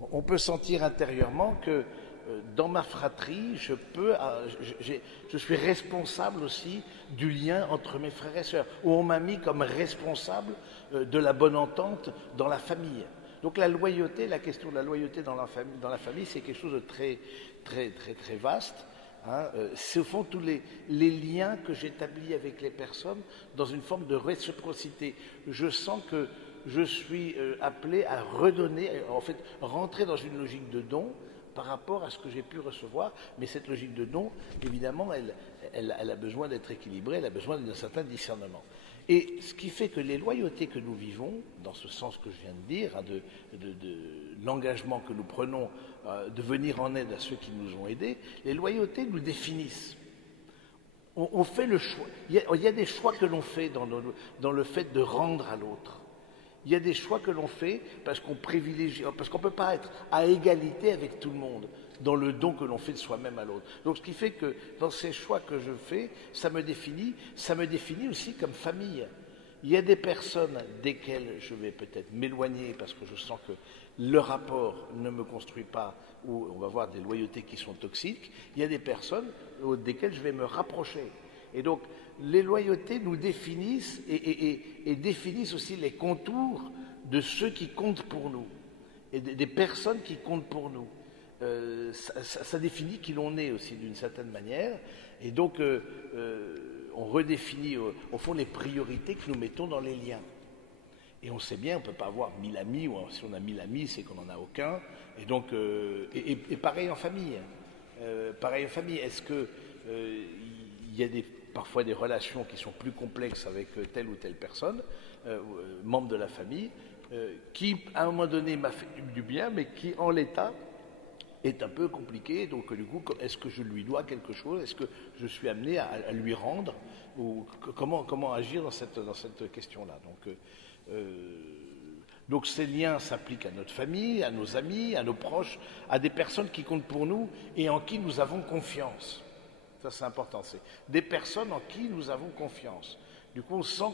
On peut sentir intérieurement que dans ma fratrie, je suis responsable aussi du lien entre mes frères et sœurs, où on m'a mis comme responsable de la bonne entente dans la famille. Donc la loyauté, la question de la loyauté dans la famille, c'est quelque chose de très vaste. Hein. Ce sont tous les liens que j'établis avec les personnes dans une forme de réciprocité. Je sens que je suis appelé à redonner, en fait, rentrer dans une logique de don par rapport à ce que j'ai pu recevoir. Mais cette logique de don, évidemment, elle a besoin d'être équilibrée, elle a besoin d'un certain discernement. Et ce qui fait que les loyautés que nous vivons, dans ce sens que je viens de dire, hein, de l'engagement que nous prenons de venir en aide à ceux qui nous ont aidés, les loyautés nous définissent. On fait le choix. Il y a des choix que l'on fait dans le fait de rendre à l'autre. Il y a des choix que l'on fait parce qu'on privilégie, parce qu'on ne peut pas être à égalité avec tout le monde dans le don que l'on fait de soi-même à l'autre. Donc ce qui fait que dans ces choix que je fais, ça me définit aussi comme famille. Il y a des personnes desquelles je vais peut-être m'éloigner parce que je sens que le rapport ne me construit pas, ou on va voir des loyautés qui sont toxiques. Il y a des personnes desquelles je vais me rapprocher. Et donc, les loyautés nous définissent et définissent aussi les contours de ceux qui comptent pour nous et des personnes qui comptent pour nous. Ça définit qui l'on est aussi d'une certaine manière. Et donc, on redéfinit au fond les priorités que nous mettons dans les liens. Et on sait bien, on ne peut pas avoir 1000 amis, ou si on a 1000 amis, c'est qu'on n'en a aucun. Et donc, et pareil en famille. Pareil en famille. Est-ce que il y a parfois des relations qui sont plus complexes avec telle ou telle personne, membre de la famille, qui à un moment donné m'a fait du bien, mais qui en l'état est un peu compliqué. Donc du coup, est-ce que je lui dois quelque chose? Est-ce que je suis amené à lui rendre? Ou comment agir dans cette question-là? Donc ces liens s'appliquent à notre famille, à nos amis, à nos proches, à des personnes qui comptent pour nous et en qui nous avons confiance. Ça, c'est important. C'est des personnes en qui nous avons confiance. Du coup, on sent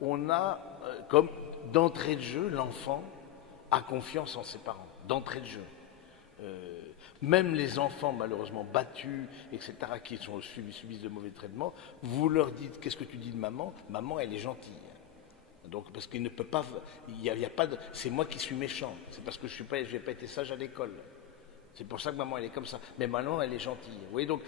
qu'on a, comme d'entrée de jeu, l'enfant a confiance en ses parents, d'entrée de jeu. Même les enfants, malheureusement battus, etc., qui subissent de mauvais traitements, vous leur dites, qu'est-ce que tu dis de maman? Maman, elle est gentille. Donc, parce qu'il ne peut pas, il y a pas de, c'est moi qui suis méchant. C'est parce que je n'ai pas été sage à l'école. C'est pour ça que maman, elle est comme ça. Mais maman, elle est gentille. Vous voyez, donc,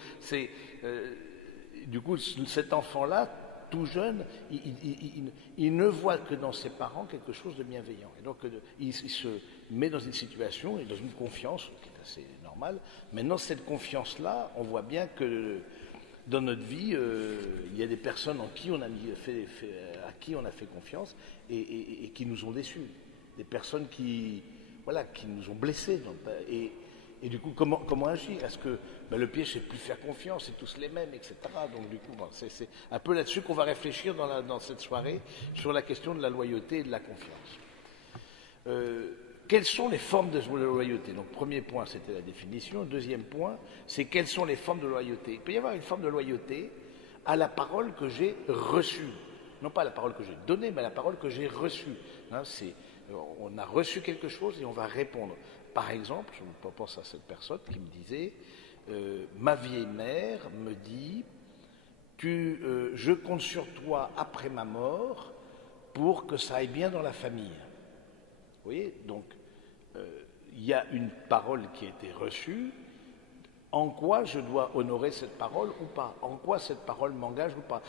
du coup, cet enfant-là, tout jeune, il ne voit que dans ses parents quelque chose de bienveillant. Et donc, il se met dans une situation et dans une confiance qui est assez normale. Maintenant, cette confiance-là, on voit bien que dans notre vie, il y a des personnes à qui on a fait confiance et qui nous ont déçus. Des personnes qui nous ont blessés. Et du coup, comment agir? Est-ce que le piège, c'est de plus faire confiance, c'est tous les mêmes, etc. Donc du coup, c'est un peu là-dessus qu'on va réfléchir dans cette soirée sur la question de la loyauté et de la confiance. Quelles sont les formes de loyauté? Donc premier point, c'était la définition. Deuxième point, c'est quelles sont les formes de loyauté? Il peut y avoir une forme de loyauté à la parole que j'ai reçue. Non pas à la parole que j'ai donnée, mais à la parole que j'ai reçue. Hein, on a reçu quelque chose et on va répondre. Par exemple, je pense à cette personne qui me disait, ma vieille mère me dit, je compte sur toi après ma mort pour que ça aille bien dans la famille. Vous voyez, donc il y a une parole qui a été reçue. En quoi je dois honorer cette parole ou pas? En quoi cette parole m'engage ou pas?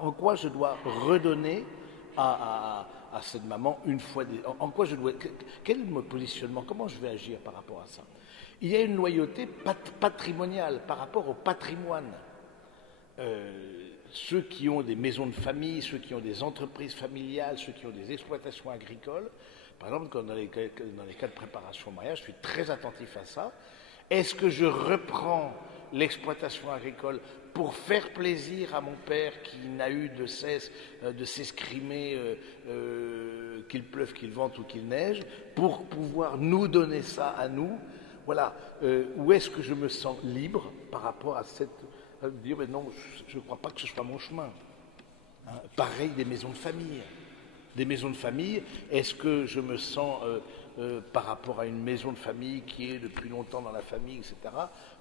En quoi je dois redonner à cette maman une fois en quoi je dois, quel est mon positionnement, comment je vais agir par rapport à ça? Il y a une loyauté patrimoniale par rapport au patrimoine. Ceux qui ont des maisons de famille, ceux qui ont des entreprises familiales, ceux qui ont des exploitations agricoles, par exemple, dans les cas de préparation au mariage, je suis très attentif à ça. Est-ce que je reprends l'exploitation agricole pour faire plaisir à mon père qui n'a eu de cesse de s'escrimer qu'il pleuve, qu'il vente ou qu'il neige, pour pouvoir nous donner ça à nous? Voilà. Où est-ce que je me sens libre par rapport à dire mais non, je ne crois pas que ce soit mon chemin. Hein, pareil des maisons de famille. des maisons de famille. Est-ce que je me sens, par rapport à une maison de famille qui est depuis longtemps dans la famille, etc.,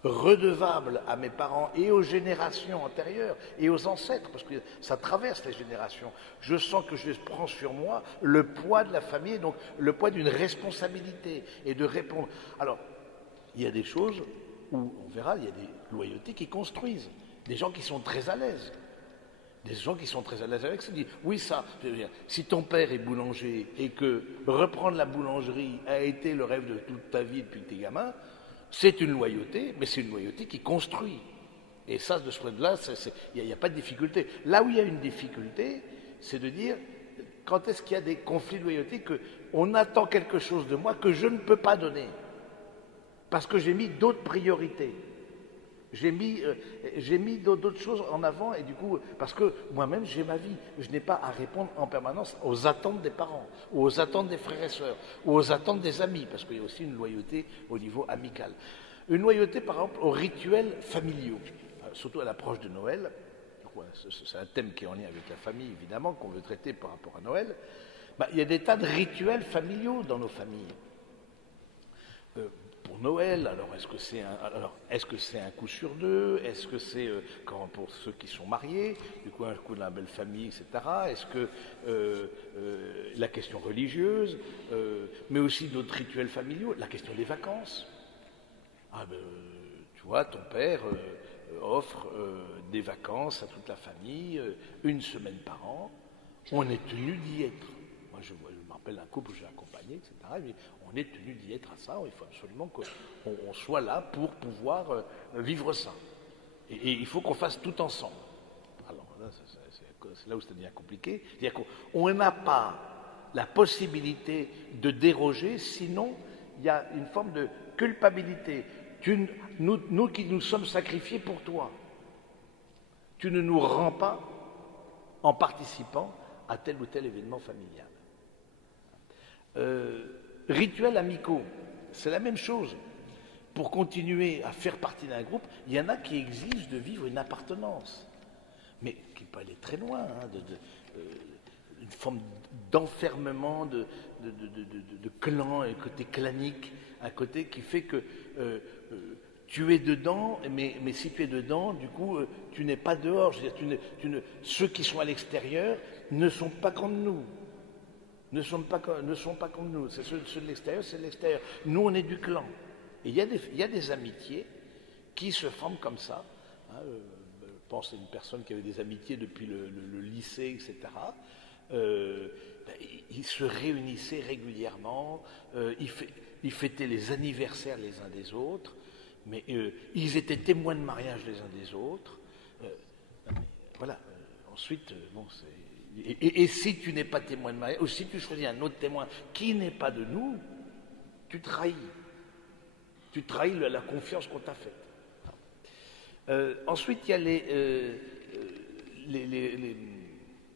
redevable à mes parents et aux générations antérieures et aux ancêtres, parce que ça traverse les générations. Je sens que je prends sur moi le poids de la famille, donc le poids d'une responsabilité et de répondre. Alors, il y a des choses où, on verra, il y a des loyautés qui construisent, des gens qui sont très à l'aise. Des gens qui sont très à l'aise avec ça, disent oui, ça, je veux dire, si ton père est boulanger et que reprendre la boulangerie a été le rêve de toute ta vie depuis que t'es gamin, c'est une loyauté, mais c'est une loyauté qui construit. Et ça, de ce point de vue-là, il n'y a pas de difficulté. Là où il y a une difficulté, c'est de dire quand est-ce qu'il y a des conflits de loyauté, qu'on attend quelque chose de moi que je ne peux pas donner, parce que j'ai mis d'autres priorités. J'ai mis d'autres choses en avant et du coup, parce que moi-même j'ai ma vie, je n'ai pas à répondre en permanence aux attentes des parents, ou aux attentes des frères et sœurs, ou aux attentes des amis, parce qu'il y a aussi une loyauté au niveau amical. Une loyauté par exemple aux rituels familiaux, surtout à l'approche de Noël. C'est un thème qui est en lien avec la famille évidemment, qu'on veut traiter par rapport à Noël. Il y a des tas de rituels familiaux dans nos familles. Pour Noël, alors est-ce que c'est un coup sur deux? Est-ce que c'est pour ceux qui sont mariés, du coup un coup de la belle famille, etc. Est-ce que la question religieuse, mais aussi d'autres rituels familiaux, la question des vacances. Tu vois, ton père offre des vacances à toute la famille, une semaine par an. On est tenu d'y être. Moi, je me rappelle d'un couple que j'ai accompagné, etc. Mais on est tenu d'y être à ça. Il faut absolument qu'on soit là pour pouvoir vivre ça. Et il faut qu'on fasse tout ensemble. Alors là, c'est là où ça devient compliqué. C'est-à-dire qu'on n'a pas la possibilité de déroger, sinon il y a une forme de culpabilité. Nous qui nous sommes sacrifiés pour toi, tu ne nous rends pas en participant à tel ou tel événement familial. Rituels amicaux, c'est la même chose. Pour continuer à faire partie d'un groupe, il y en a qui exigent de vivre une appartenance, mais qui peut aller très loin, une forme d'enfermement, de clan, un côté clanique, un côté qui fait que tu es dedans, mais si tu es dedans, du coup, tu n'es pas dehors. Je veux dire, ceux qui sont à l'extérieur ne sont pas comme nous. Ne sont pas comme nous. C'est ceux de l'extérieur, c'est de l'extérieur. Nous, on est du clan. Et il y a des amitiés qui se forment comme ça. Je pense à une personne qui avait des amitiés depuis le lycée, etc. Ils se réunissaient régulièrement, ils fêtaient les anniversaires les uns des autres, mais ils étaient témoins de mariage les uns des autres. Voilà. Ensuite, bon, et si tu n'es pas témoin de mariage, ou si tu choisis un autre témoin qui n'est pas de nous, tu trahis. Tu trahis la confiance qu'on t'a faite. Ensuite, il y a les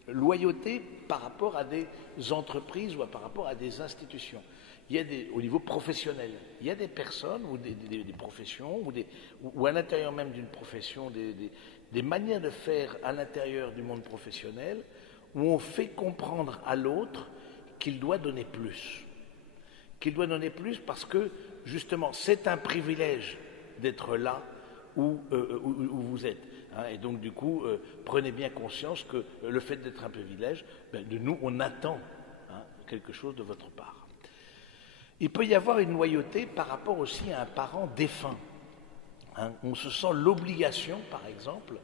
loyautés par rapport à des entreprises ou par rapport à des institutions. Il y a au niveau professionnel, il y a des personnes ou des professions ou à l'intérieur même d'une profession, des manières de faire à l'intérieur du monde professionnel où on fait comprendre à l'autre qu'il doit donner plus. Qu'il doit donner plus parce que, justement, c'est un privilège d'être là où vous êtes. Et donc, du coup, prenez bien conscience que le fait d'être un privilège, de nous, on attend quelque chose de votre part. Il peut y avoir une loyauté par rapport aussi à un parent défunt. On se sent l'obligation, par exemple,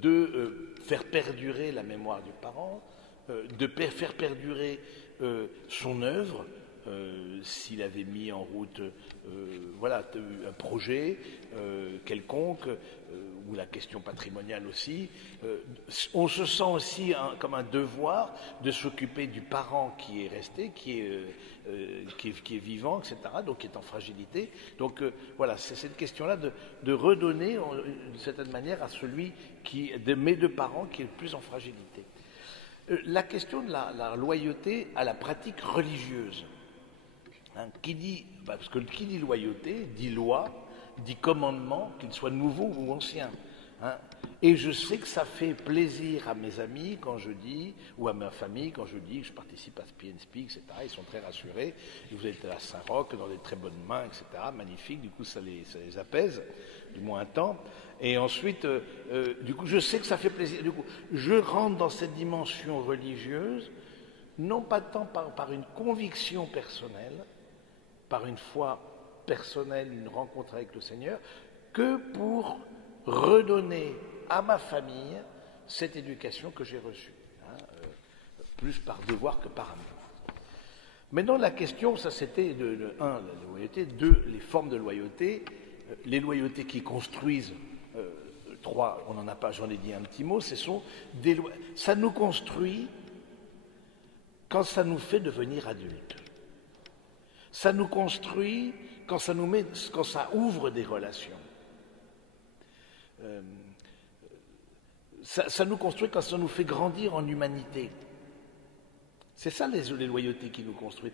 de faire perdurer la mémoire du parent, de faire perdurer son œuvre, s'il avait mis en route un projet quelconque, ou la question patrimoniale aussi. On se sent aussi comme un devoir de s'occuper du parent qui est resté, qui est vivant, etc., donc qui est en fragilité. Donc voilà, c'est cette question-là de redonner d'une certaine manière à celui de mes deux parents qui est le plus en fragilité. La question de la loyauté à la pratique religieuse. Qui dit loyauté, dit loi, dit commandement, qu'il soit nouveau ou ancien. Et je sais que ça fait plaisir à mes amis quand je dis, ou à ma famille quand je dis que je participe à Spi and Speak, etc. Ils sont très rassurés. Et vous êtes à Saint-Roch, dans des très bonnes mains, etc. Magnifique. Du coup, ça les apaise, du moins un temps. Et ensuite, du coup, je sais que ça fait plaisir. Du coup, je rentre dans cette dimension religieuse, non pas tant par une conviction personnelle, par une foi personnelle, une rencontre avec le Seigneur, que pour redonner à ma famille cette éducation que j'ai reçue, plus par devoir que par amour. Maintenant, la question, ça c'était un, la loyauté, deux, les formes de loyauté, les loyautés qui construisent, trois, on n'en a pas, j'en ai dit un petit mot, ce sont ça nous construit quand ça nous fait devenir adultes. Ça nous construit quand ça ouvre des relations. Ça nous construit quand ça nous fait grandir en humanité. C'est ça les loyautés qui nous construisent.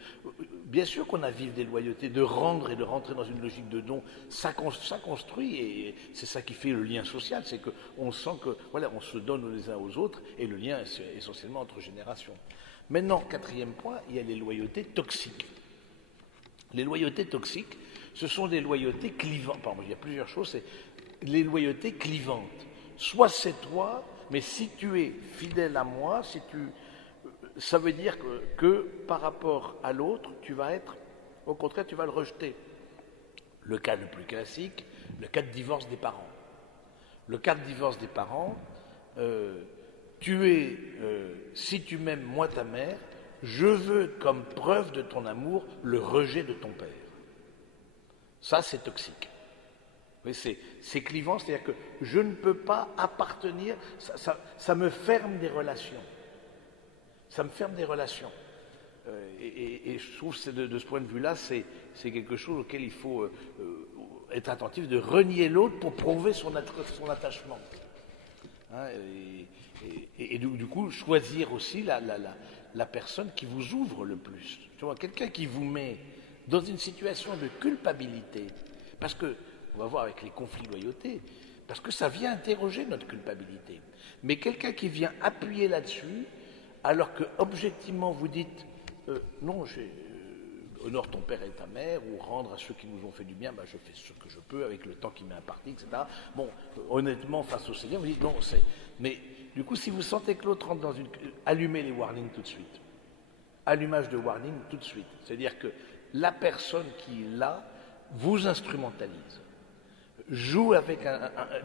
Bien sûr qu'on a à vivre des loyautés, de rendre et de rentrer dans une logique de don, ça construit et c'est ça qui fait le lien social, c'est qu'on sent que voilà, on se donne les uns aux autres et le lien est essentiellement entre générations. Maintenant, quatrième point, il y a les loyautés toxiques. Les loyautés toxiques, ce sont des loyautés clivantes. Pardon, il y a plusieurs choses, c'est les loyautés clivantes. Soit c'est toi, mais si tu es fidèle à moi, ça veut dire que par rapport à l'autre, tu vas être, au contraire, tu vas le rejeter. Le cas le plus classique, le cas de divorce des parents. Le cas de divorce des parents, si tu m'aimes, moi ta mère, je veux comme preuve de ton amour le rejet de ton père. Ça, c'est toxique. C'est clivant, c'est-à-dire que je ne peux pas appartenir, ça me ferme des relations. Ça me ferme des relations. Et je trouve que de ce point de vue-là, c'est quelque chose auquel il faut être attentif, de renier l'autre pour prouver son attachement. Hein, et du coup, choisir aussi la personne qui vous ouvre le plus. Tu vois, quelqu'un qui vous met dans une situation de culpabilité, parce que, on va voir avec les conflits de loyauté, parce que ça vient interroger notre culpabilité. Mais quelqu'un qui vient appuyer là-dessus, alors que objectivement vous dites non, honore ton père et ta mère, ou rendre à ceux qui nous ont fait du bien, ben, je fais ce que je peux avec le temps qui m'est imparti, etc. Bon, honnêtement, face au Seigneur, vous dites non, mais du coup, si vous sentez que l'autre rentre dans une... Allumez les warnings tout de suite. Allumage de warning tout de suite. C'est-à-dire que la personne qui est là vous instrumentalise, joue avec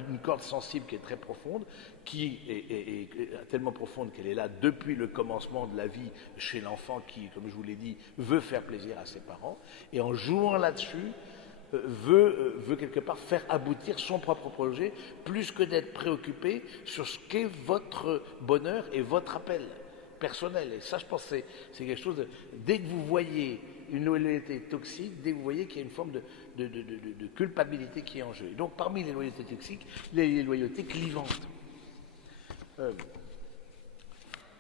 une corde sensible qui est très profonde, qui est tellement profonde qu'elle est là depuis le commencement de la vie chez l'enfant qui, comme je vous l'ai dit, veut faire plaisir à ses parents, et en jouant là-dessus, veut quelque part faire aboutir son propre projet, plus que d'être préoccupé sur ce qu'est votre bonheur et votre appel personnel. Et ça, je pense, c'est quelque chose de... Dès que vous voyez une loyauté toxique, dès que vous voyez qu'il y a une forme de culpabilité qui est en jeu. Et donc, parmi les loyautés toxiques, les loyautés clivantes.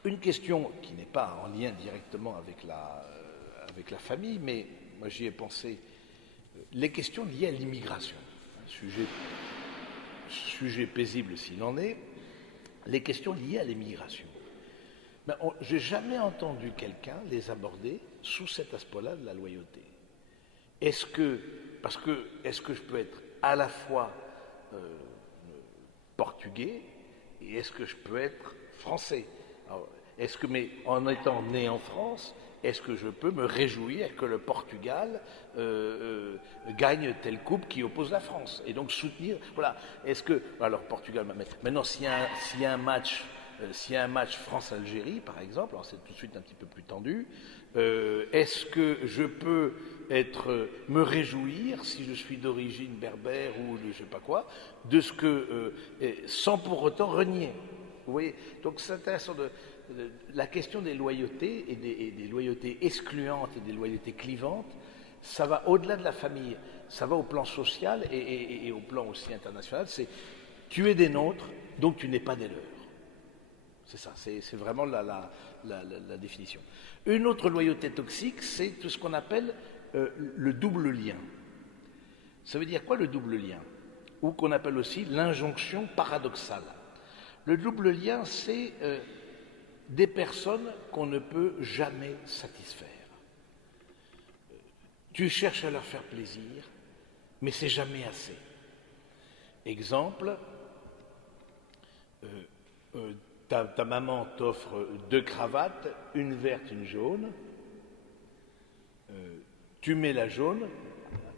Une question qui n'est pas en lien directement avec la famille, mais moi j'y ai pensé, les questions liées à l'immigration, sujet paisible s'il en est, les questions liées à l'immigration. Je n'ai jamais entendu quelqu'un les aborder sous cet aspect-là de la loyauté. Est-ce que je peux être à la fois portugais et est-ce que je peux être français? Alors, mais en étant né en France, est-ce que je peux me réjouir que le Portugal gagne telle coupe qui oppose la France et donc soutenir? Voilà. Alors Portugal, maintenant s'il y a un match France-Algérie, par exemple, alors c'est tout de suite un petit peu plus tendu, est-ce que je peux me réjouir, si je suis d'origine berbère ou de je sais pas quoi, de ce que, sans pour autant renier? Vous voyez? Donc c'est intéressant la question des loyautés et des loyautés excluantes et des loyautés clivantes, ça va au-delà de la famille, ça va au plan social et au plan aussi international, c'est tu es des nôtres, donc tu n'es pas des leurs. C'est ça, c'est vraiment la définition. Une autre loyauté toxique, c'est tout ce qu'on appelle le double lien. Ça veut dire quoi le double lien? Ou qu'on appelle aussi l'injonction paradoxale. Le double lien, c'est des personnes qu'on ne peut jamais satisfaire. Tu cherches à leur faire plaisir, mais c'est jamais assez. Exemple, ta maman t'offre 2 cravates, une verte, une jaune. Tu mets la jaune,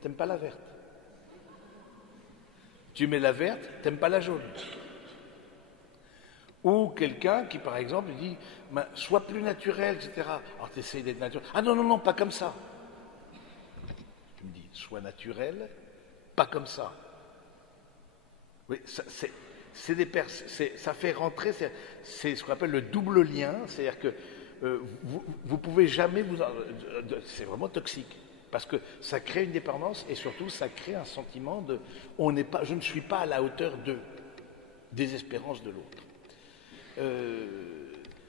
t'aimes pas la verte. Tu mets la verte, t'aimes pas la jaune. Ou quelqu'un qui, par exemple, dit sois plus naturel, etc. Alors tu essayes d'être naturel. Ah non, non, non, pas comme ça. Tu me dis sois naturel, pas comme ça. Oui, ça fait rentrer, c'est ce qu'on appelle le double lien, c'est-à-dire que vous pouvez jamais c'est vraiment toxique, parce que ça crée une dépendance et surtout ça crée un sentiment de je ne suis pas à la hauteur de désespérance de l'autre.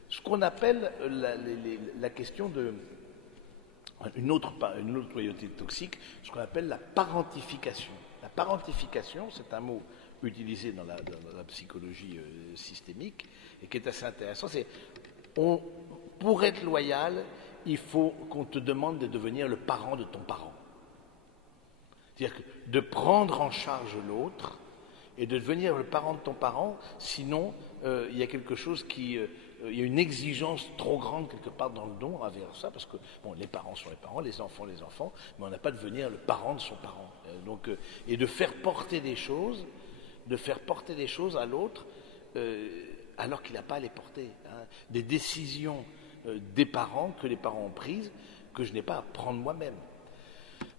Ce qu'on appelle la question de une autre loyauté toxique, ce qu'on appelle la parentification. La parentification, c'est un mot utilisé dans la psychologie systémique et qui est assez intéressant. C'est pour être loyal, il faut qu'on te demande de devenir le parent de ton parent. C'est-à-dire de prendre en charge l'autre et de devenir le parent de ton parent, sinon il y a quelque chose il y a une exigence trop grande quelque part dans le don envers ça, parce que les parents sont les parents, les enfants, mais on n'a pas de devenir le parent de son parent. Et de faire porter des choses, à l'autre, alors qu'il n'a pas à les porter. Des décisions des parents que les parents ont prises, que je n'ai pas à prendre moi-même.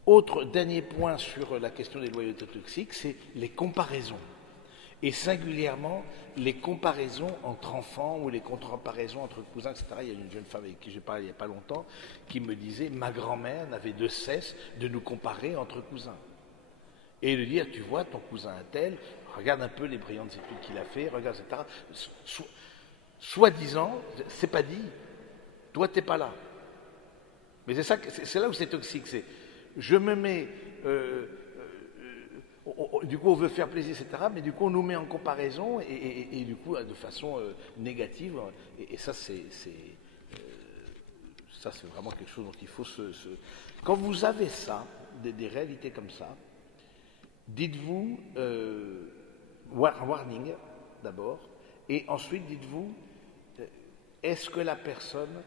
Autre dernier point sur la question des loyautés toxiques, c'est les comparaisons. Et singulièrement, les comparaisons entre enfants ou les comparaisons entre cousins, etc. Il y a une jeune femme avec qui j'ai parlé il n'y a pas longtemps qui me disait « Ma grand-mère n'avait de cesse de nous comparer entre cousins. » Et de dire « Tu vois, ton cousin un tel, regarde un peu les brillantes études qu'il a fait, regarde, etc. » Soi-disant, c'est pas dit. Toi, t'es pas là. Mais c'est là où c'est toxique. C'est je me mets... du coup, on veut faire plaisir, etc. Mais du coup, on nous met en comparaison et du coup, de façon négative. Et ça, c'est vraiment quelque chose dont il faut Quand vous avez ça, des réalités comme ça, dites-vous warning d'abord, et ensuite dites-vous est-ce que la personne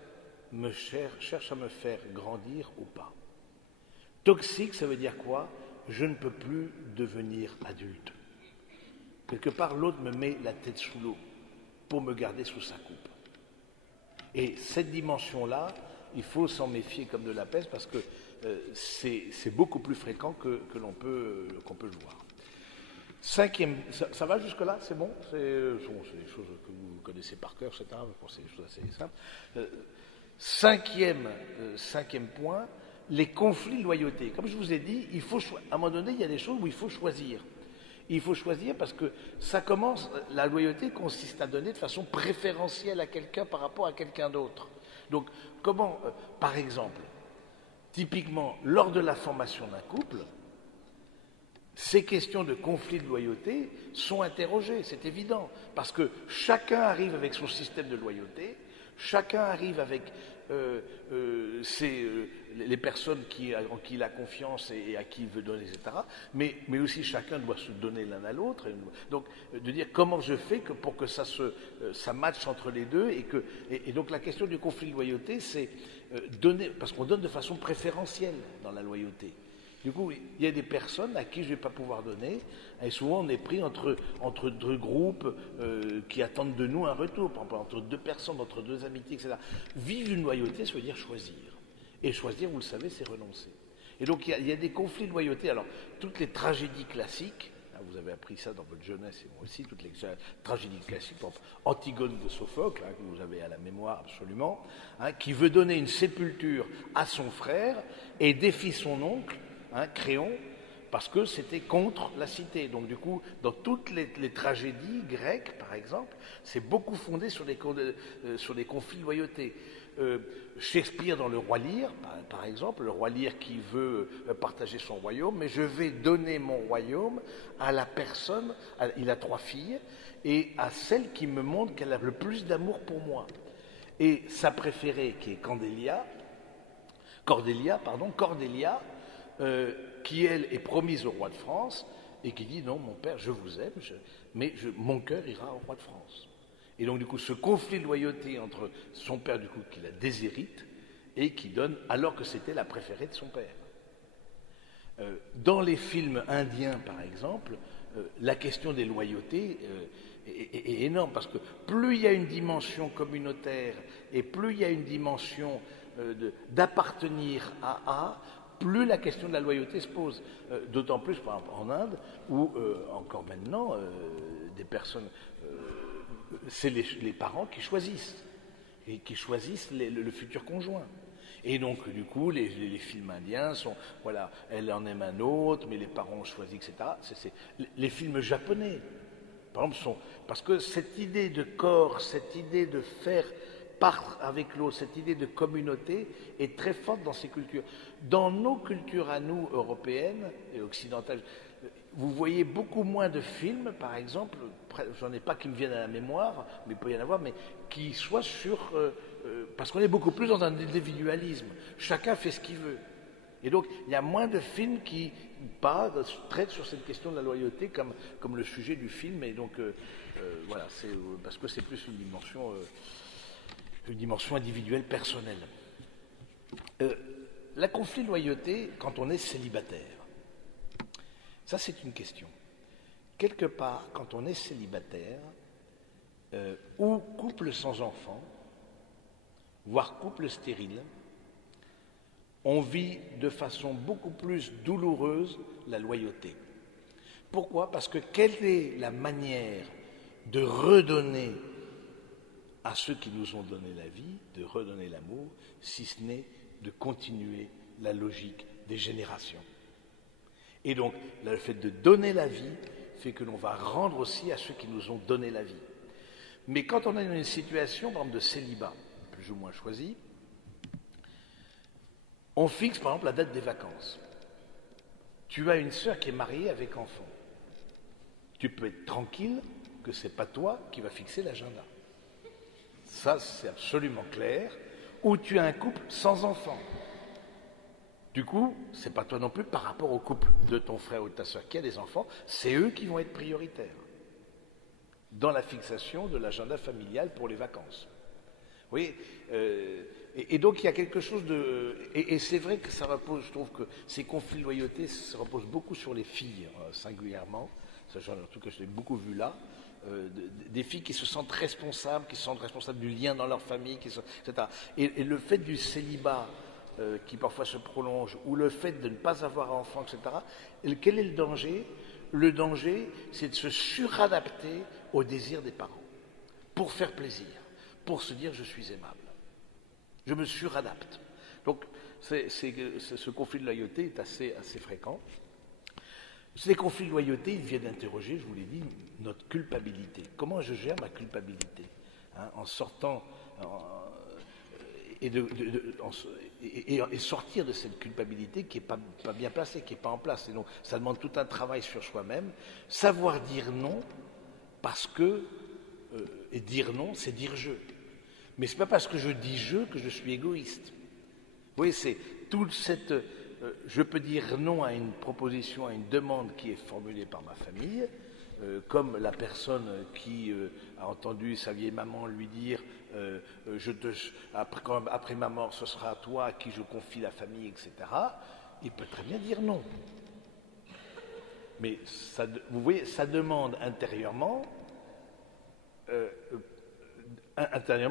cherche à me faire grandir ou pas? Toxique, ça veut dire quoi? Je ne peux plus devenir adulte. Quelque part, l'autre me met la tête sous l'eau pour me garder sous sa coupe. Et cette dimension-là, il faut s'en méfier comme de la peste parce que c'est beaucoup plus fréquent qu'on peut le voir. Cinquième, ça va jusque-là? C'est bon? C'est des choses que vous connaissez par cœur, etc. C'est des choses assez simples. Cinquième point, les conflits de loyauté. Comme je vous ai dit, à un moment donné, il y a des choses où il faut choisir. Il faut choisir parce que la loyauté consiste à donner de façon préférentielle à quelqu'un par rapport à quelqu'un d'autre. Donc, par exemple, typiquement, lors de la formation d'un couple, ces questions de conflit de loyauté sont interrogées, c'est évident, parce que chacun arrive avec son système de loyauté, chacun arrive avec les personnes en qui il a confiance et à qui il veut donner, etc. Mais aussi chacun doit se donner l'un à l'autre. Donc, de dire comment je fais pour que ça matche entre les deux. Et donc la question du conflit de loyauté, c'est donner, parce qu'on donne de façon préférentielle dans la loyauté. Du coup, il y a des personnes à qui je ne vais pas pouvoir donner, et souvent on est pris entre deux groupes qui attendent de nous un retour, par exemple, entre deux personnes, entre deux amitiés, etc. Vivre une loyauté, ça veut dire choisir. Et choisir, vous le savez, c'est renoncer. Et donc il y a des conflits de loyauté. Alors, toutes les tragédies classiques, vous avez appris ça dans votre jeunesse et moi aussi, toutes les tragédies classiques, par exemple, Antigone de Sophocle, que vous avez à la mémoire absolument, qui veut donner une sépulture à son frère et défie son oncle, Créon, parce que c'était contre la cité. Donc du coup, dans toutes les tragédies grecques, par exemple, c'est beaucoup fondé sur sur les conflits de loyauté. Shakespeare dans Le Roi Lear, par exemple, le Roi Lear qui veut partager son royaume, mais je vais donner mon royaume à la personne, il a 3 filles, et à celle qui me montre qu'elle a le plus d'amour pour moi. Et sa préférée, qui est Cordelia, qui elle est promise au roi de France, et qui dit non, mon père, je vous aime, mais mon cœur ira au roi de France. Et donc, du coup, ce conflit de loyauté entre son père, du coup, qui la déshérite, et qui donne, alors que c'était la préférée de son père. Dans les films indiens, par exemple, la question des loyautés est énorme, parce que plus il y a une dimension communautaire, et plus il y a une dimension d'appartenir à, plus la question de la loyauté se pose. D'autant plus, par exemple, en Inde, où, encore maintenant, des personnes... c'est les parents qui choisissent, et qui choisissent le futur conjoint. Et donc, du coup, les films indiens sont, voilà, elle en aime un autre, mais les parents ont choisi, etc. Les films japonais, par exemple, parce que cette idée de corps, cette idée de faire part avec l'autre, cette idée de communauté est très forte dans ces cultures. Dans nos cultures à nous, européennes et occidentales, vous voyez beaucoup moins de films, par exemple, j'en ai pas qui me viennent à la mémoire, mais il peut y en avoir, mais qui soient sur... parce qu'on est beaucoup plus dans un individualisme. Chacun fait ce qu'il veut. Et donc, il y a moins de films qui traitent sur cette question de la loyauté comme le sujet du film. Et donc, voilà, c'est parce que c'est plus une dimension individuelle, personnelle. La conflit de loyauté, quand on est célibataire, ça, c'est une question. Quelque part, quand on est célibataire, ou couple sans enfant, voire couple stérile, on vit de façon beaucoup plus douloureuse la loyauté. Pourquoi? Parce que quelle est la manière de redonner à ceux qui nous ont donné la vie, de redonner l'amour, si ce n'est de continuer la logique des générations? Et donc, le fait de donner la vie fait que l'on va rendre aussi à ceux qui nous ont donné la vie. Mais quand on est dans une situation, par exemple, de célibat, plus ou moins choisie, on fixe, par exemple, la date des vacances. Tu as une sœur qui est mariée avec enfant. Tu peux être tranquille que ce n'est pas toi qui vas fixer l'agenda. Ça, c'est absolument clair. Ou tu as un couple sans enfant. Du coup, c'est pas toi non plus par rapport au couple de ton frère ou de ta sœur qui a des enfants, c'est eux qui vont être prioritaires dans la fixation de l'agenda familial pour les vacances. Vous voyez, et donc il y a quelque chose de... Et c'est vrai que ça repose, je trouve que ces conflits de loyauté, ça repose beaucoup sur les filles, singulièrement. Ça, en tout cas, je l'ai beaucoup vu là. Des filles qui se sentent responsables, du lien dans leur famille, etc. Et le fait du célibat... qui parfois se prolonge, ou le fait de ne pas avoir enfant, etc. Et quel est le danger? Le danger, c'est de se suradapter au désir des parents, pour faire plaisir, pour se dire je suis aimable. Je me suradapte. Donc, ce conflit de loyauté est assez fréquent. Ces conflits de loyauté, ils viennent interroger, je vous l'ai dit, notre culpabilité. Comment je gère ma culpabilité, en sortant... et sortir de cette culpabilité qui n'est pas bien placée, qui n'est pas en place. Et donc, ça demande tout un travail sur soi-même. Savoir dire non, parce que... et dire non, c'est dire je. Mais ce n'est pas parce que je dis je que je suis égoïste. Vous voyez, c'est toute cette... je peux dire non à une proposition, à une demande qui est formulée par ma famille, comme la personne qui a entendu sa vieille maman lui dire après ma mort, ce sera à toi à qui je confie la famille, etc. Il peut très bien dire non. Mais ça, vous voyez, ça demande intérieurement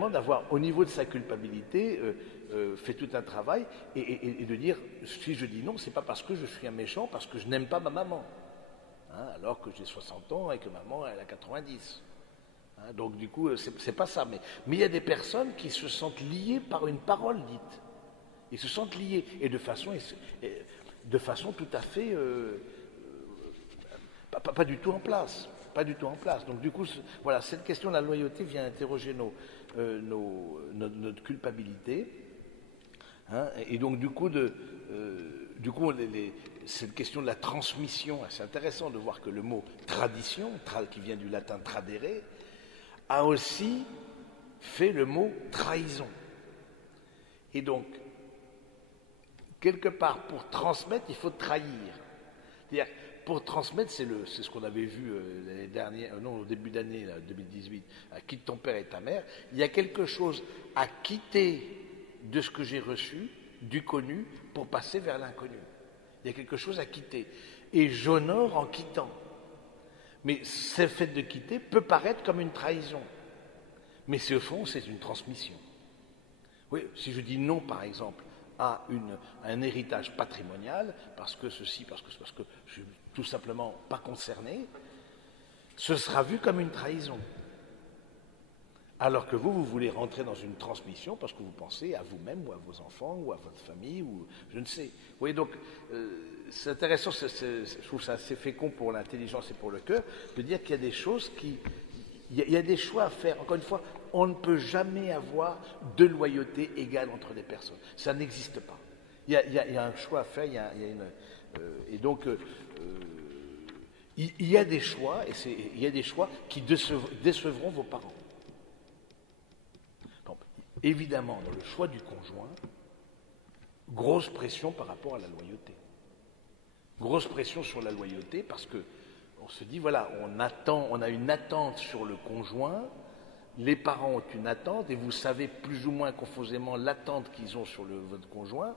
d'avoir, au niveau de sa culpabilité, fait tout un travail et de dire, si je dis non, c'est pas parce que je suis un méchant, parce que je n'aime pas ma maman. Alors que j'ai 60 ans et que maman, elle a 90. Donc du coup, c'est pas ça. Mais il y a des personnes qui se sentent liées par une parole dite. Ils se sentent liés, et de façon tout à fait pas du tout en place. Pas du tout en place. Donc du coup, voilà, cette question de la loyauté vient interroger notre culpabilité. Hein, et donc du coup, cette question de la transmission, c'est intéressant de voir que le mot tradition, qui vient du latin tradere, a aussi fait le mot trahison. Et donc, quelque part, pour transmettre, il faut trahir. C'est-à-dire, pour transmettre, c'est ce qu'on avait vu l'année dernière, non, au début d'année 2018, à quitte ton père et ta mère. Il y a quelque chose à quitter de ce que j'ai reçu, du connu, pour passer vers l'inconnu. Il y a quelque chose à quitter. Et j'honore en quittant. Mais ce fait de quitter peut paraître comme une trahison. Mais au fond, c'est une transmission. Oui, si je dis non, par exemple, à un héritage patrimonial, parce que je suis tout simplement pas concerné, ce sera vu comme une trahison. Alors que vous voulez rentrer dans une transmission parce que vous pensez à vous-même ou à vos enfants ou à votre famille ou je ne sais. Vous voyez, donc c'est intéressant, je trouve ça assez fécond pour l'intelligence et pour le cœur de dire qu'il y a des choses il y a des choix à faire. Encore une fois, on ne peut jamais avoir de loyauté égale entre les personnes. Ça n'existe pas. Il y a un choix à faire, et donc il y a des choix, il y a des choix qui décevront vos parents. Donc, évidemment, dans le choix du conjoint, grosse pression par rapport à la loyauté. Grosse pression sur la loyauté parce que on se dit, voilà, on a une attente sur le conjoint, les parents ont une attente, et vous savez plus ou moins confusément l'attente qu'ils ont sur votre conjoint,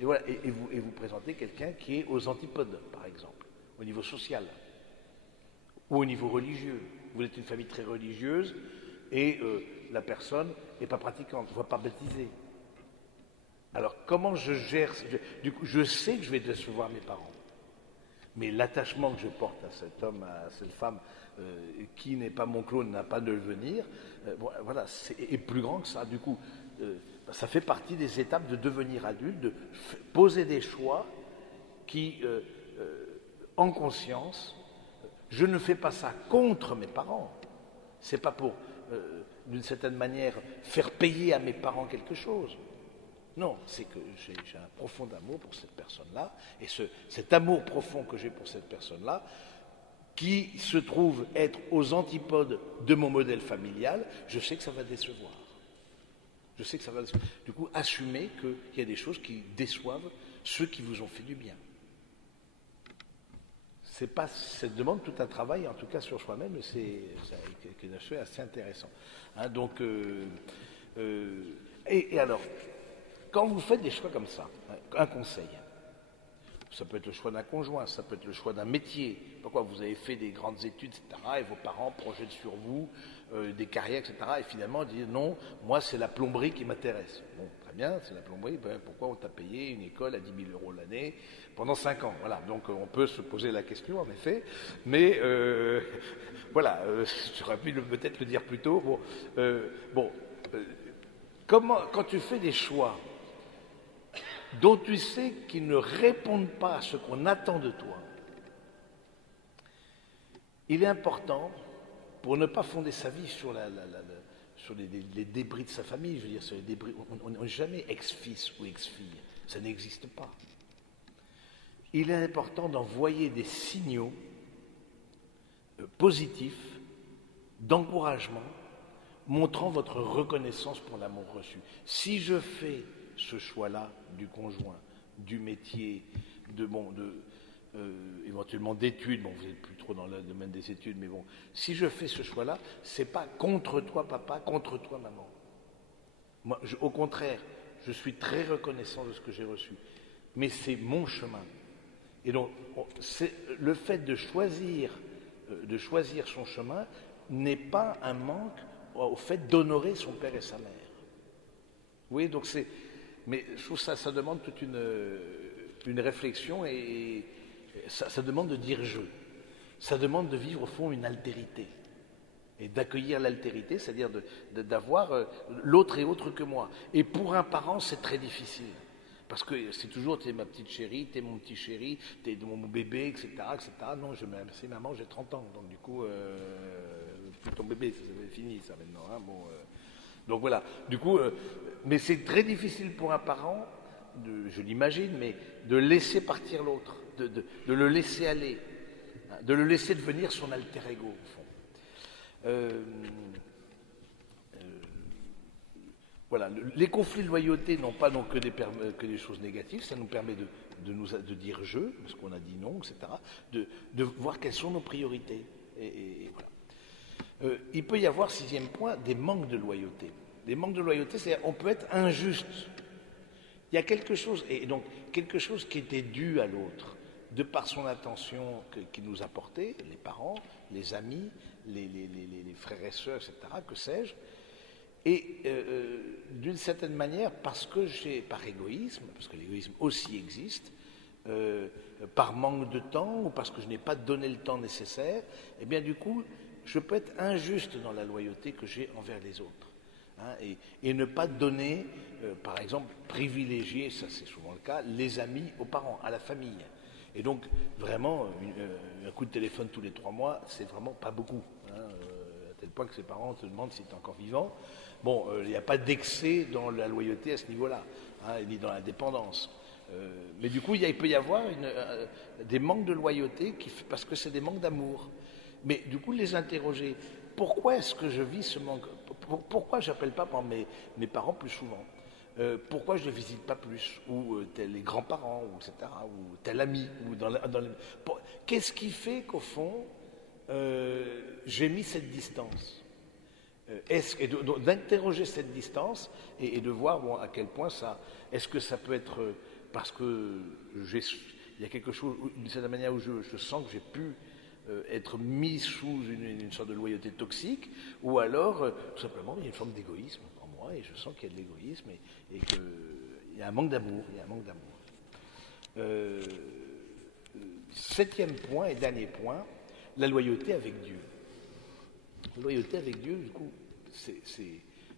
et voilà, et vous présentez quelqu'un qui est aux antipodes, par exemple, au niveau social, ou au niveau religieux. Vous êtes une famille très religieuse, et la personne n'est pas pratiquante, ne va pas baptiser. Alors, comment je gère du coup, je sais que je vais décevoir mes parents. Mais l'attachement que je porte à cet homme, à cette femme, qui n'est pas mon clone, n'a pas de le devenir, voilà, est plus grand que ça. Du coup, ça fait partie des étapes de devenir adulte, de poser des choix qui, en conscience, je ne fais pas ça contre mes parents. C'est pas pour, d'une certaine manière, faire payer à mes parents quelque chose. Non, c'est que j'ai un profond amour pour cette personne-là, et cet amour profond que j'ai pour cette personne-là, qui se trouve être aux antipodes de mon modèle familial, je sais que ça va décevoir. Je sais que ça va décevoir. Du coup, assumez qu'il y a des choses qui déçoivent ceux qui vous ont fait du bien. Ça demande tout un travail, en tout cas sur soi-même, mais c'est quelque chose assez intéressant. Hein, donc, et alors, quand vous faites des choix comme ça, un conseil, ça peut être le choix d'un conjoint, ça peut être le choix d'un métier. Pourquoi vous avez fait des grandes études, etc., et vos parents projettent sur vous des carrières, etc., et finalement disent non, moi c'est la plomberie qui m'intéresse. Bon, très bien, c'est la plomberie, ben, pourquoi on t'a payé une école à 10 000 euros l'année pendant 5 ans? Voilà, donc on peut se poser la question, en effet, mais voilà, j'aurais pu peut-être le dire plus tôt. Quand tu fais des choix dont tu sais qu'ils ne répondent pas à ce qu'on attend de toi, il est important, pour ne pas fonder sa vie sur les débris de sa famille, je veux dire, sur les débris, on n'est jamais ex-fils ou ex-fille, ça n'existe pas. Il est important d'envoyer des signaux positifs, d'encouragement, montrant votre reconnaissance pour l'amour reçu. Si je fais ce choix-là du conjoint, du métier, éventuellement d'études, bon, vous n'êtes plus trop dans le domaine des études, mais bon, si je fais ce choix-là, c'est pas contre toi papa, contre toi maman. Moi, au contraire, je suis très reconnaissant de ce que j'ai reçu, mais c'est mon chemin. Et donc, le fait de choisir son chemin n'est pas un manque au fait d'honorer son père et sa mère. Oui, donc mais je trouve ça demande toute une réflexion, et ça demande de dire je. Ça demande de vivre au fond une altérité. Et d'accueillir l'altérité, c'est-à-dire d'avoir l'autre est autre que moi. Et pour un parent, c'est très difficile. Parce que c'est toujours, t'es ma petite chérie, t'es mon petit chéri, t'es mon bébé, etc., etc. Non, c'est maman, j'ai 30 ans, donc du coup, plus ton bébé, c'est fini ça maintenant. Hein, bon, donc voilà, du coup, mais c'est très difficile pour un parent, je l'imagine, mais de laisser partir l'autre, de le laisser aller, hein, de le laisser devenir son alter ego, au fond. Euh, Voilà, les conflits de loyauté n'ont pas donc que des choses négatives, ça nous permet de dire je, parce qu'on a dit non, etc., de voir quelles sont nos priorités. Et voilà. Il peut y avoir, sixième point, des manques de loyauté. Des manques de loyauté, c'est-à-dire on peut être injuste. Il y a quelque chose, et donc quelque chose qui était dû à l'autre, de par son attention qu'il nous a portée, les parents, les amis, les frères et sœurs, etc., que sais-je. Et d'une certaine manière, par égoïsme, parce que l'égoïsme aussi existe, par manque de temps ou parce que je n'ai pas donné le temps nécessaire, eh bien du coup, je peux être injuste dans la loyauté que j'ai envers les autres. Hein, et ne pas donner, par exemple, privilégier, ça c'est souvent le cas, les amis aux parents, à la famille. Et donc, vraiment, un coup de téléphone tous les 3 mois, c'est vraiment pas beaucoup. Hein, à tel point que ses parents te demandent si tu es encore vivant. Bon, il n'y a pas d'excès dans la loyauté à ce niveau-là, hein, ni dans la dépendance. Mais du coup, il peut y avoir des manques de loyauté parce que c'est des manques d'amour. Mais du coup, les interroger. Pourquoi est-ce que je vis ce manque? Pourquoi je n'appelle pas mes parents plus souvent? Pourquoi je ne les visite pas plus? Ou les grands-parents, ou etc. Ou tel ami. Qu'est-ce qui fait qu'au fond, j'ai mis cette distance? D'interroger cette distance et de voir bon, à quel point ça. Est-ce que ça peut être parce que il y a quelque chose, d'une certaine manière, où je sens que j'ai pu être mis sous une sorte de loyauté toxique, ou alors tout simplement il y a une forme d'égoïsme en moi et je sens qu'il y a de l'égoïsme et qu'il y a un manque d'amour. Il y a un manque d'amour. Septième point et dernier point, la loyauté avec Dieu. La loyauté avec Dieu, du coup,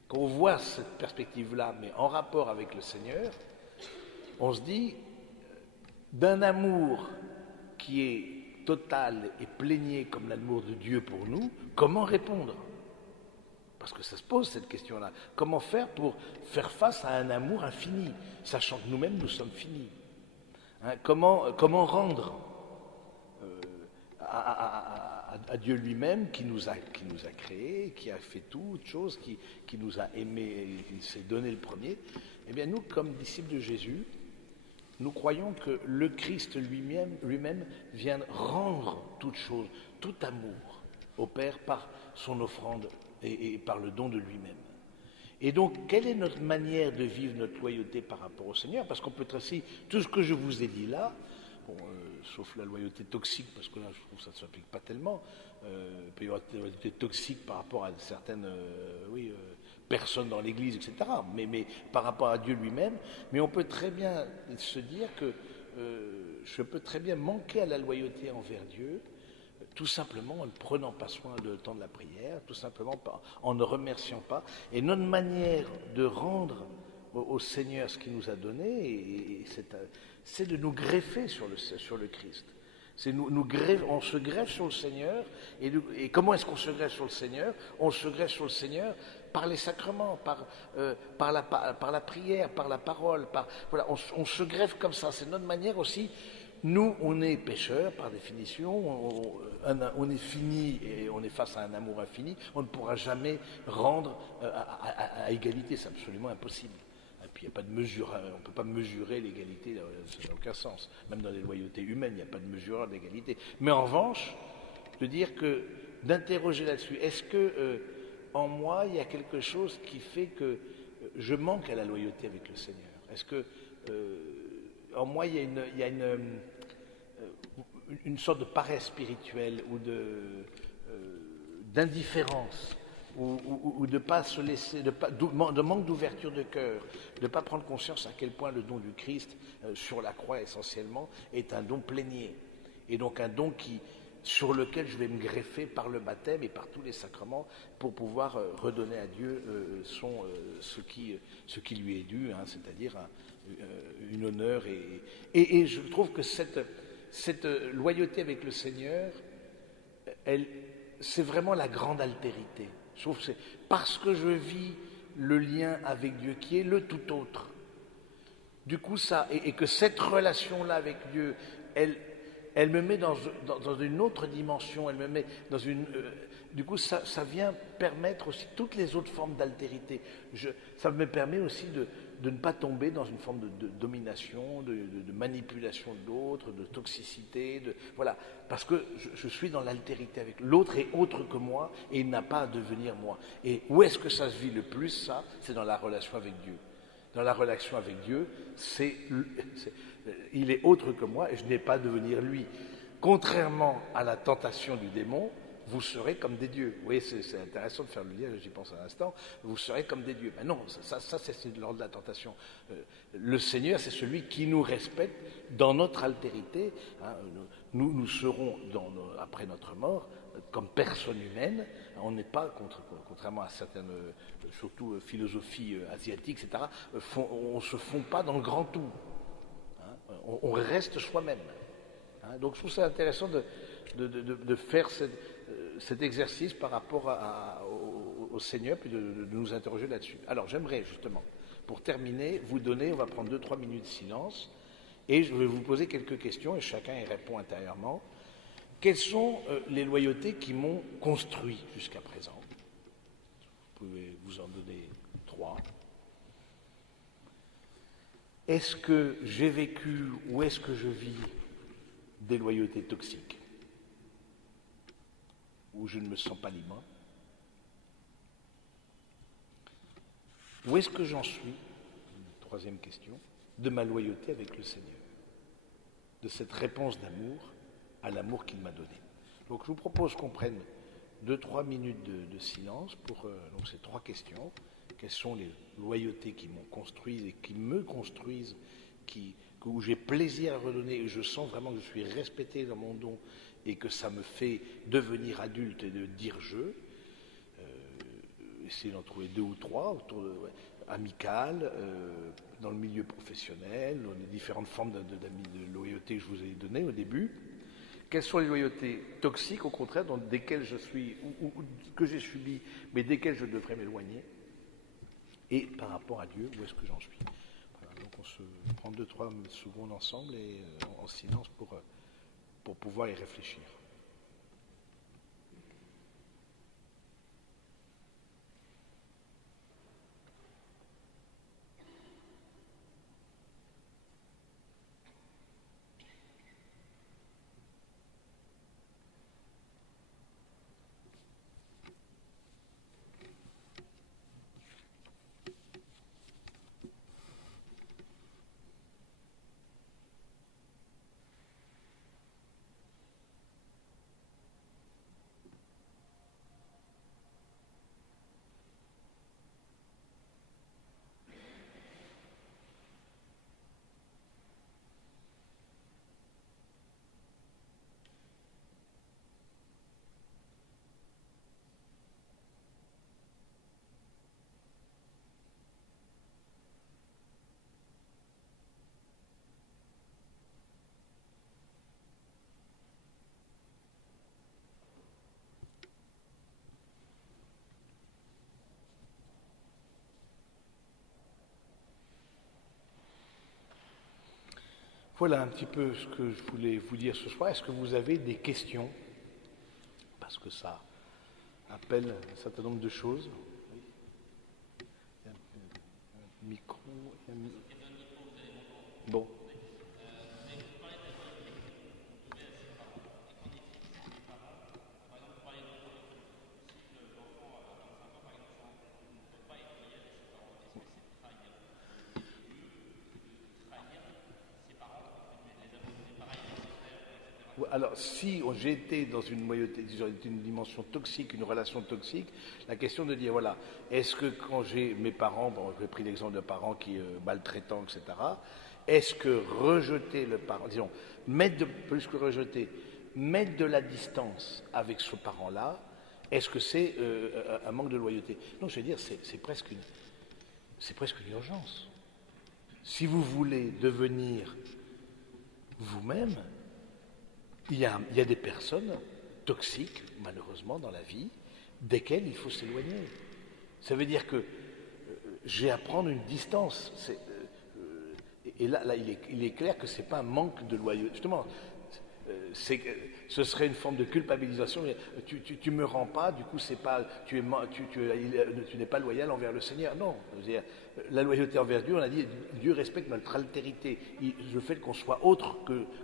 quand on voit cette perspective-là, mais en rapport avec le Seigneur, on se dit, d'un amour qui est total et plénier comme l'amour de Dieu pour nous, comment répondre? Parce que ça se pose cette question-là. Comment faire pour faire face à un amour infini, sachant que nous-mêmes nous sommes finis? Hein, comment rendre à Dieu lui-même qui nous a créés, qui a fait toutes choses, qui nous a aimés, il s'est donné le premier? Eh bien nous, comme disciples de Jésus, nous croyons que le Christ lui-même vient rendre toute chose, tout amour au Père par son offrande et par le don de lui-même. Et donc, quelle est notre manière de vivre notre loyauté par rapport au Seigneur? Parce qu'on peut tracer tout ce que je vous ai dit là, bon, sauf la loyauté toxique, parce que là, je trouve que ça ne s'applique pas tellement. Il peut y avoir une loyauté toxique par rapport à certaines personnes dans l'Église, etc. Mais par rapport à Dieu lui-même. Mais on peut très bien se dire que je peux très bien manquer à la loyauté envers Dieu, tout simplement en ne prenant pas soin de temps de la prière, tout simplement en ne remerciant pas. Et notre manière de rendre au Seigneur ce qu'il nous a donné, c'est de nous greffer sur le Christ. On se greffe sur le Seigneur. Et comment est-ce qu'on se greffe sur le Seigneur? On se greffe sur le Seigneur par les sacrements, par la prière, par la parole. Voilà, on se greffe comme ça. C'est notre manière aussi. Nous, on est pécheurs par définition, on est fini et on est face à un amour infini. On ne pourra jamais rendre à égalité, c'est absolument impossible. Et puis il n'y a pas de mesure, on ne peut pas mesurer l'égalité, ça n'a aucun sens. Même dans les loyautés humaines, il n'y a pas de mesure d'égalité. Mais en revanche, de dire que, d'interroger là-dessus, est-ce que en moi, il y a quelque chose qui fait que je manque à la loyauté avec le Seigneur? Est-ce que en moi, il y a une sorte de paresse spirituelle ou d'indifférence ou de pas se laisser, de manque d'ouverture de cœur, de ne pas prendre conscience à quel point le don du Christ sur la croix essentiellement est un don plénier et donc un don sur lequel je vais me greffer par le baptême et par tous les sacrements pour pouvoir redonner à Dieu ce qui lui est dû, hein, c'est-à-dire une honneur. Et je trouve que cette loyauté avec le Seigneur, c'est vraiment la grande altérité. Je trouve que c'est parce que je vis le lien avec Dieu qui est le tout autre. Du coup, et que cette relation-là avec Dieu, elle me met dans une autre dimension, elle me met dans une... du coup, ça vient permettre aussi toutes les autres formes d'altérité. Ça me permet aussi de ne pas tomber dans une forme de domination, de manipulation de l'autre, de toxicité, voilà. Parce que je suis dans l'altérité avec l'autre est autre que moi et il n'a pas à devenir moi. Et où est-ce que ça se vit le plus, ça? C'est dans la relation avec Dieu. Dans la relation avec Dieu, il est autre que moi et je n'ai pas à devenir lui. Contrairement à la tentation du démon, vous serez comme des dieux. Vous voyez, c'est intéressant de faire le lien, j'y pense à l'instant. Vous serez comme des dieux. Mais non, ça c'est de l'ordre de la tentation. Le Seigneur, c'est celui qui nous respecte dans notre altérité. Hein. Nous serons, après notre mort, comme personne humaine. On n'est pas, contrairement à certaines, surtout philosophies asiatiques, etc., on ne se fond pas dans le grand tout. Hein. On reste soi-même. Hein. Donc je trouve ça intéressant de faire cet exercice par rapport au Seigneur, puis de nous interroger là-dessus. Alors j'aimerais justement, pour terminer, vous donner, on va prendre 2-3 minutes de silence, et je vais vous poser quelques questions, et chacun y répond intérieurement. Quelles sont les loyautés qui m'ont construit jusqu'à présent? Vous pouvez vous en donner 3. Est-ce que j'ai vécu ou est-ce que je vis des loyautés toxiques où je ne me sens pas libre? Où est-ce que j'en suis, 3e question, de ma loyauté avec le Seigneur, de cette réponse d'amour à l'amour qu'il m'a donné? Donc je vous propose qu'on prenne 2-3 minutes de silence pour donc ces 3 questions. Quelles sont les loyautés qui m'ont construit et qui me construisent, où j'ai plaisir à redonner et je sens vraiment que je suis respecté dans mon don et que ça me fait devenir adulte et de dire je. Essayer d'en trouver 2 ou 3, autour de amical, dans le milieu professionnel, dans les différentes formes de loyauté que je vous ai données au début. Quelles sont les loyautés toxiques, au contraire, desquelles je suis, ou que j'ai subies, mais desquelles je devrais m'éloigner? Et par rapport à Dieu, où est-ce que j'en suis? Voilà, donc on se prend 2-3 secondes ensemble et en silence pour pouvoir y réfléchir. Voilà un petit peu ce que je voulais vous dire ce soir. Est-ce que vous avez des questions? Parce que ça appelle un certain nombre de choses. Un micro. Bon. Alors, si j'ai été dans une loyauté, une dimension toxique, une relation toxique, la question de dire, voilà, est-ce que quand j'ai mes parents, bon, j'ai pris l'exemple de parents qui maltraitants, etc., est-ce que rejeter le parent, disons, plus que rejeter, mettre de la distance avec ce parent-là, est-ce que c'est un manque de loyauté? Non, je veux dire, c'est presque une urgence. Si vous voulez devenir vous-même, il y a des personnes toxiques, malheureusement, dans la vie, desquelles il faut s'éloigner. Ça veut dire que j'ai à prendre une distance. Et là, il est clair que ce n'est pas un manque de loyauté. Justement, ce serait une forme de culpabilisation. Tu me rends pas, du coup, c'est pas, tu n'es pas loyal envers le Seigneur. Non, dire, la loyauté envers Dieu, on a dit, Dieu respecte notre altérité. Le fait qu'on soit autre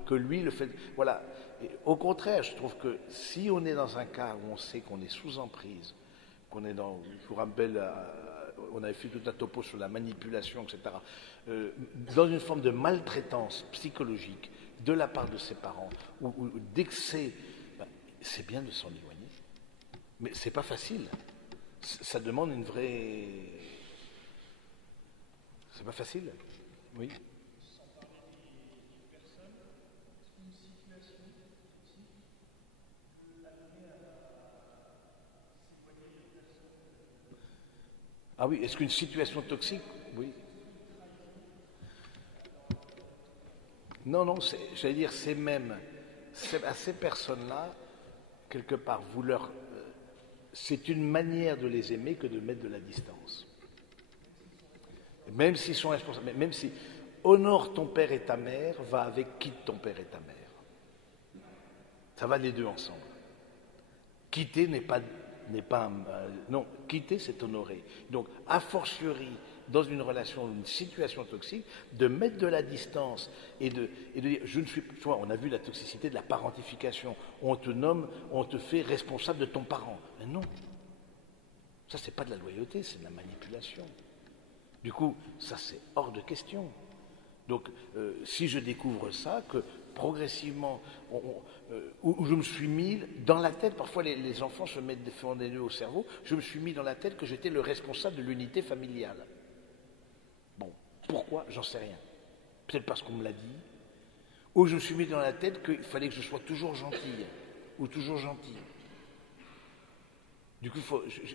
que lui, le fait, voilà. Et au contraire, je trouve que si on est dans un cas où on sait qu'on est sous emprise, qu'on est dans, je vous rappelle, on avait fait tout un topo sur la manipulation, etc., dans une forme de maltraitance psychologique de la part de ses parents, ou d'excès, ben, c'est bien de s'en éloigner. Mais c'est pas facile. Ça demande une vraie... C'est pas facile. Oui. Ah oui, est-ce qu'une situation toxique... Oui. Non, non, j'allais dire, à ces personnes-là, quelque part, c'est une manière de les aimer que de mettre de la distance. Même s'ils sont responsables, même si honore ton père et ta mère, va avec quitte ton père et ta mère. Ça va les deux ensemble. Quitter non, quitter c'est honorer. Donc, a fortiori, dans une relation, une situation toxique, de mettre de la distance et de dire, je ne suis plus, tu vois, on a vu la toxicité de la parentification. On te nomme, on te fait responsable de ton parent. Mais non. Ça, c'est pas de la loyauté, c'est de la manipulation. Du coup, ça, c'est hors de question. Donc, si je découvre ça, que progressivement, où je me suis mis dans la tête, parfois les enfants se mettent des nœuds au cerveau, je me suis mis dans la tête que j'étais le responsable de l'unité familiale. Bon, pourquoi? J'en sais rien. Peut-être parce qu'on me l'a dit. Ou je me suis mis dans la tête qu'il fallait que je sois toujours gentille, ou toujours gentil. Du coup,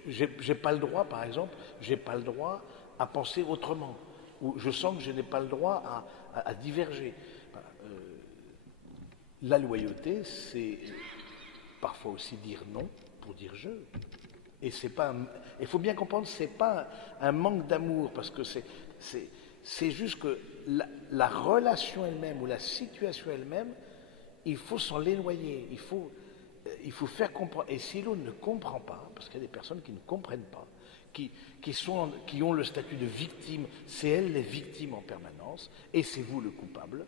j'ai pas le droit, par exemple, j'ai pas le droit à penser autrement. Ou je sens que je n'ai pas le droit à diverger. La loyauté, c'est parfois aussi dire non pour dire je. Et c'est pas, il faut bien comprendre, c'est pas un manque d'amour, parce que c'est juste que la relation elle-même ou la situation elle-même, il faut s'en éloigner. Il faut faire comprendre. Et si l'autre ne comprend pas, parce qu'il y a des personnes qui ne comprennent pas, qui ont le statut de victime, c'est elles les victimes en permanence, et c'est vous le coupable,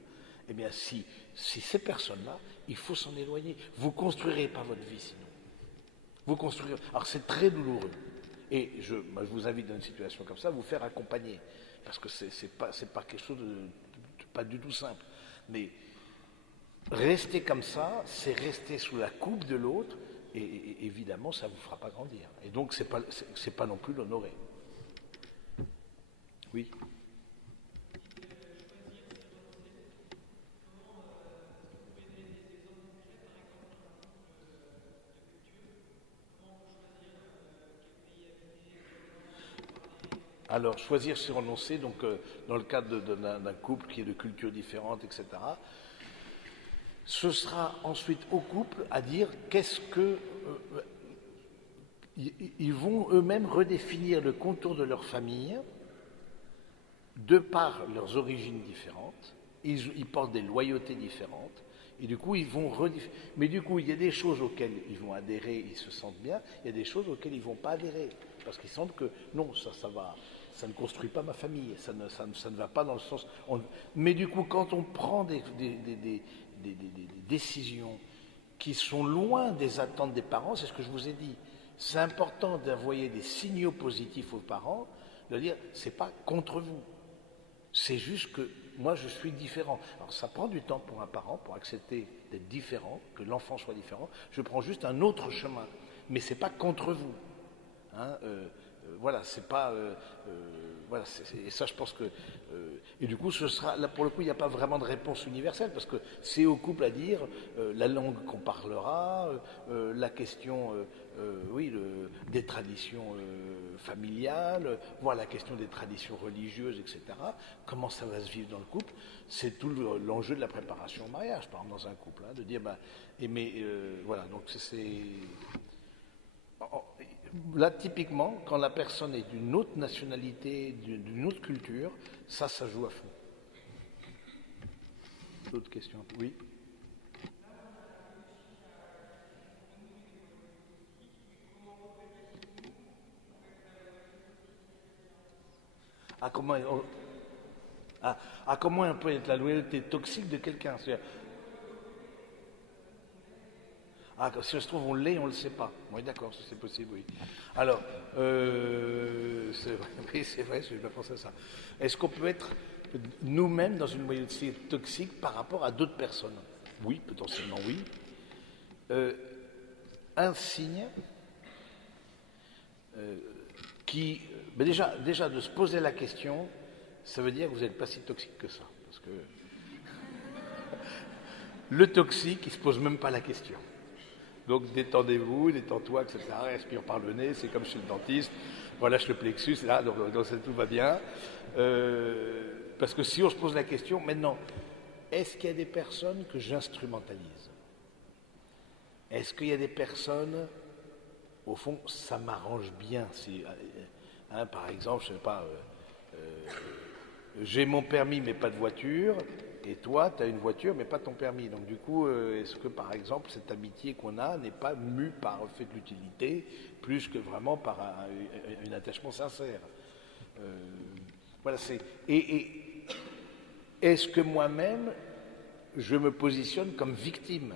eh bien si ces personnes-là, il faut s'en éloigner. Vous ne construirez pas votre vie sinon. Vous construirez. Alors c'est très douloureux. Et je vous invite dans une situation comme ça à vous faire accompagner. Parce que c'est pas quelque chose de pas du tout simple. Mais rester comme ça, c'est rester sous la coupe de l'autre, et évidemment, ça ne vous fera pas grandir. Et donc, c'est pas non plus l'honorer. Oui. Alors, choisir, c'est renoncer, donc dans le cadre d'un couple qui est de cultures différentes, etc., ce sera ensuite au couple à dire ils vont eux-mêmes redéfinir le contour de leur famille de par leurs origines différentes, ils portent des loyautés différentes, et du coup, ils vont mais du coup, il y a des choses auxquelles ils vont adhérer, ils se sentent bien, il y a des choses auxquelles ils ne vont pas adhérer, parce qu'ils sentent que non, ça ne construit pas ma famille, ça ne va pas dans le sens... Mais du coup, quand on prend des décisions qui sont loin des attentes des parents, c'est ce que je vous ai dit, c'est important d'envoyer des signaux positifs aux parents, de dire, c'est pas contre vous, c'est juste que moi je suis différent. Alors ça prend du temps pour un parent pour accepter d'être différent, que l'enfant soit différent. Je prends juste un autre chemin, mais c'est pas contre vous. Hein, voilà, c'est pas. Voilà, et ça, je pense que. Et du coup, ce sera. Là, pour le coup, il n'y a pas vraiment de réponse universelle, parce que c'est au couple à dire la langue qu'on parlera, la question, oui, des traditions familiales, voire la question des traditions religieuses, etc. Comment ça va se vivre dans le couple. C'est tout l'enjeu de la préparation au mariage, par exemple, dans un couple, hein, de dire, bah, mais voilà, donc c'est. Là, typiquement, quand la personne est d'une autre nationalité, d'une autre culture, ça joue à fond. D'autres questions? Oui. Ah, comment on peut être la loyauté toxique de quelqu'un? Ah, si ça se trouve, on l'est, on ne le sait pas. Oui, d'accord, c'est possible, oui. Alors, c'est vrai, oui, c'est vrai, je n'ai pas pensé à ça. Est-ce qu'on peut être nous-mêmes dans une loyauté toxique par rapport à d'autres personnes? Oui, potentiellement oui. Euh, un signe qui, ben déjà de se poser la question, ça veut dire que vous n'êtes pas si toxique que ça. Parce que le toxique, il ne se pose même pas la question. Donc détendez-vous, détends-toi, etc. Respire par le nez, c'est comme chez le dentiste. Relâche le plexus, là, donc tout va bien. Parce que si on se pose la question, maintenant, est-ce qu'il y a des personnes que j'instrumentalise? Est-ce qu'il y a des personnes, au fond, ça m'arrange bien si, hein, par exemple, je ne sais pas, j'ai mon permis mais pas de voiture, et toi, tu as une voiture mais pas ton permis. Donc du coup, est-ce que par exemple, cette amitié qu'on a n'est pas mue par le fait de l'utilité, plus que vraiment par un attachement sincère? Voilà, c'est. Et est-ce que moi-même, je me positionne comme victime?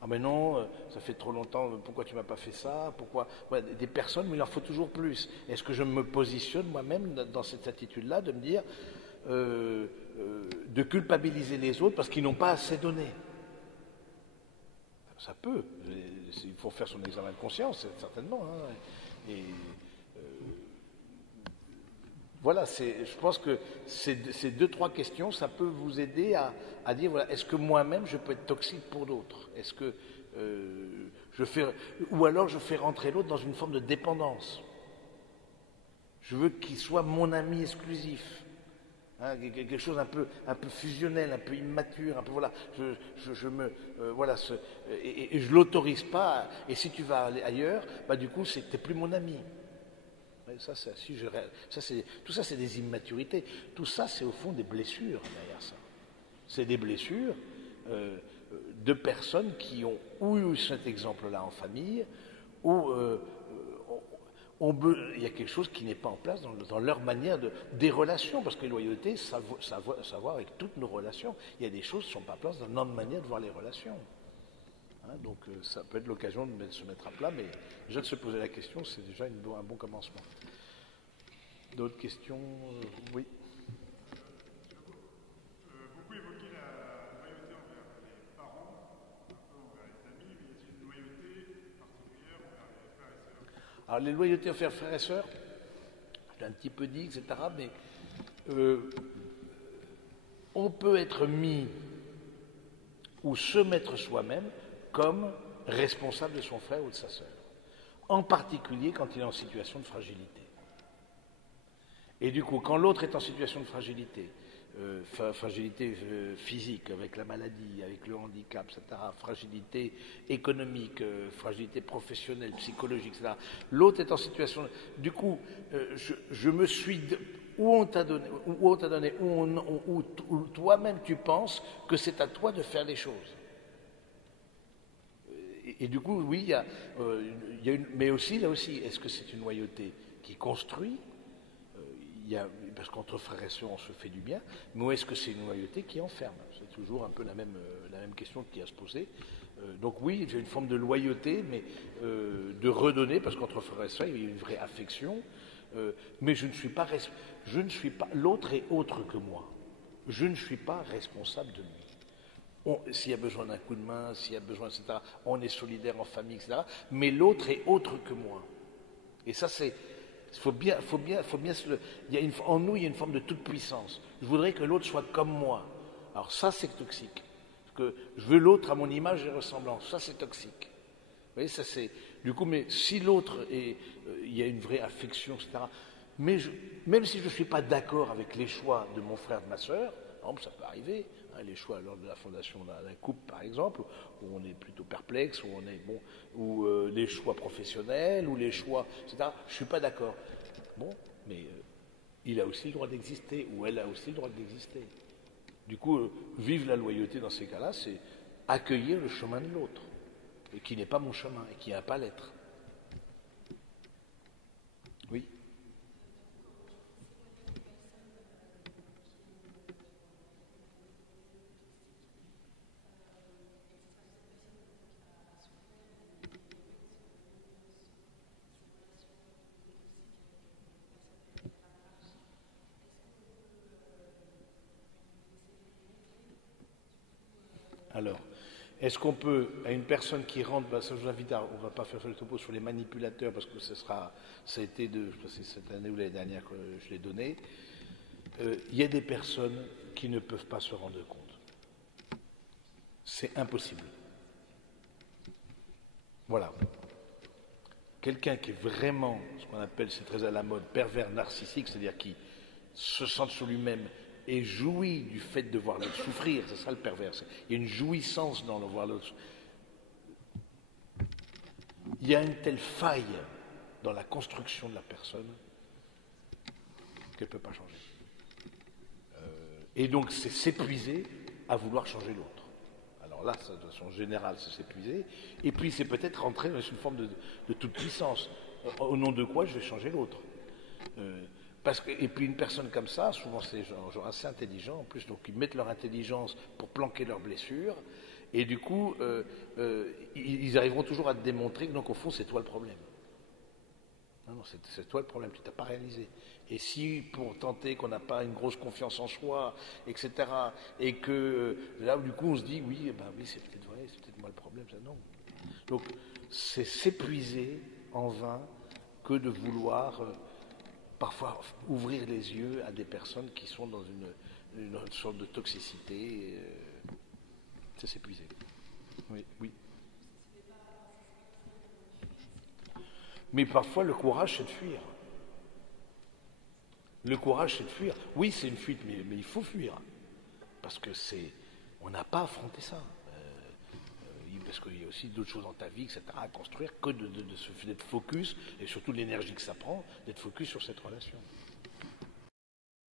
Ah mais non, ça fait trop longtemps, pourquoi tu m'as pas fait ça? Pourquoi? Voilà, des personnes, mais il en faut toujours plus. Est-ce que je me positionne moi-même dans cette attitude-là de me dire, de culpabiliser les autres parce qu'ils n'ont pas assez donné? Ça peut. Il faut faire son examen de conscience, certainement. Hein. Et voilà, je pense que ces deux, trois questions, ça peut vous aider à dire, voilà, est-ce que moi-même je peux être toxique pour d'autres? Est-ce que je fais, ou alors je fais rentrer l'autre dans une forme de dépendance? Je veux qu'il soit mon ami exclusif. Hein, quelque chose un peu fusionnel, un peu immature, un peu voilà. Je me voilà, et je l'autorise pas. Et si tu vas aller ailleurs, bah du coup, t'es plus mon ami. Ça, tout ça, c'est des immaturités. Tout ça, c'est au fond des blessures derrière ça. C'est des blessures de personnes qui ont ou eu cet exemple-là en famille, ou il y a quelque chose qui n'est pas en place dans leur manière des relations, parce que les loyautés, ça voir avec toutes nos relations. Il y a des choses qui ne sont pas en place dans notre manière de voir les relations. Hein, donc ça peut être l'occasion de se mettre à plat, mais déjà de se poser la question, c'est déjà un bon commencement. D'autres questions? Oui. Beaucoup évoqué la loyauté envers les parents, un peu envers les amis, mais y a-t-il une loyauté particulière envers les frères et sœurs? Alors les loyautés envers frères et sœurs, j'ai un petit peu dit, etc., mais on peut être mis ou se mettre soi-même comme responsable de son frère ou de sa sœur, en particulier quand il est en situation de fragilité. Et du coup, quand l'autre est en situation de fragilité, fragilité physique, avec la maladie, avec le handicap, etc., fragilité économique, fragilité professionnelle, psychologique, etc., l'autre est en situation... Du coup, je me suis... Où on t'a donné, où toi-même tu penses que c'est à toi de faire les choses. Et du coup, oui, il y a mais aussi, là aussi, est-ce que c'est une loyauté qui construit? Parce qu'entre frères et sœurs, on se fait du bien, mais est-ce que c'est une loyauté qui enferme? C'est toujours un peu la même question qui a à se poser. Donc oui, j'ai une forme de loyauté, mais de redonner, parce qu'entre frères et sœurs, il y a une vraie affection, mais je ne suis pas, l'autre est autre que moi. Je ne suis pas responsable de lui. S'il y a besoin d'un coup de main, s'il y a besoin, etc., on est solidaire en famille, etc., mais l'autre est autre que moi. Et ça, c'est, faut bien en nous, il y a une forme de toute puissance. Je voudrais que l'autre soit comme moi. Alors ça, c'est toxique. Parce que je veux l'autre à mon image et ressemblance. Ça, c'est toxique. Vous voyez, ça c'est. Du coup, mais si l'autre est, il y a une vraie affection, etc. Mais même si je ne suis pas d'accord avec les choix de mon frère, de ma sœur, par exemple, ça peut arriver, hein, les choix lors de la fondation d'un couple, par exemple, où on est plutôt perplexe, où on est bon, ou les choix professionnels, ou les choix, etc. Je ne suis pas d'accord. Bon, mais il a aussi le droit d'exister, ou elle a aussi le droit d'exister. Du coup, vivre la loyauté dans ces cas-là, c'est accueillir le chemin de l'autre, et qui n'est pas mon chemin, et qui n'a pas l'être. Oui. Alors, est-ce qu'on peut, à une personne qui rentre, bah ça je vous invite à, on ne va pas faire le topo sur les manipulateurs parce que ça a été je sais pas si cette année ou l'année dernière que je l'ai donné. Il y a des personnes qui ne peuvent pas se rendre compte. C'est impossible. Voilà. Quelqu'un qui est vraiment, ce qu'on appelle, c'est très à la mode, pervers narcissique, c'est-à-dire qui se sent sur lui-même et jouit du fait de voir l'autre souffrir, c'est ça le pervers. Il y a une jouissance dans le voir l'autre. Il y a une telle faille dans la construction de la personne qu'elle ne peut pas changer. Et donc c'est s'épuiser à vouloir changer l'autre. Alors là, de façon générale, c'est s'épuiser. Et puis c'est peut-être rentrer dans une forme de toute puissance. Au nom de quoi je vais changer l'autre. Et puis une personne comme ça, souvent c'est des gens assez intelligents en plus, donc ils mettent leur intelligence pour planquer leurs blessures, et du coup, ils arriveront toujours à te démontrer que donc au fond c'est toi le problème. Non, c'est toi le problème, tu t'as pas réalisé. Et si pour tenter qu'on n'a pas une grosse confiance en soi, etc., et que là du coup on se dit oui, ben oui c'est peut-être vrai, c'est peut-être moi le problème, ça non. Donc c'est s'épuiser en vain que de vouloir parfois ouvrir les yeux à des personnes qui sont dans une sorte de toxicité. C'est s'épuiser. Oui, oui. Mais parfois, le courage, c'est de fuir. Le courage, c'est de fuir. Oui, c'est une fuite, mais il faut fuir. Parce que on n'a pas affronté ça. Parce qu'il y a aussi d'autres choses dans ta vie, etc., à construire, que d'être focus, et surtout l'énergie que ça prend, d'être focus sur cette relation.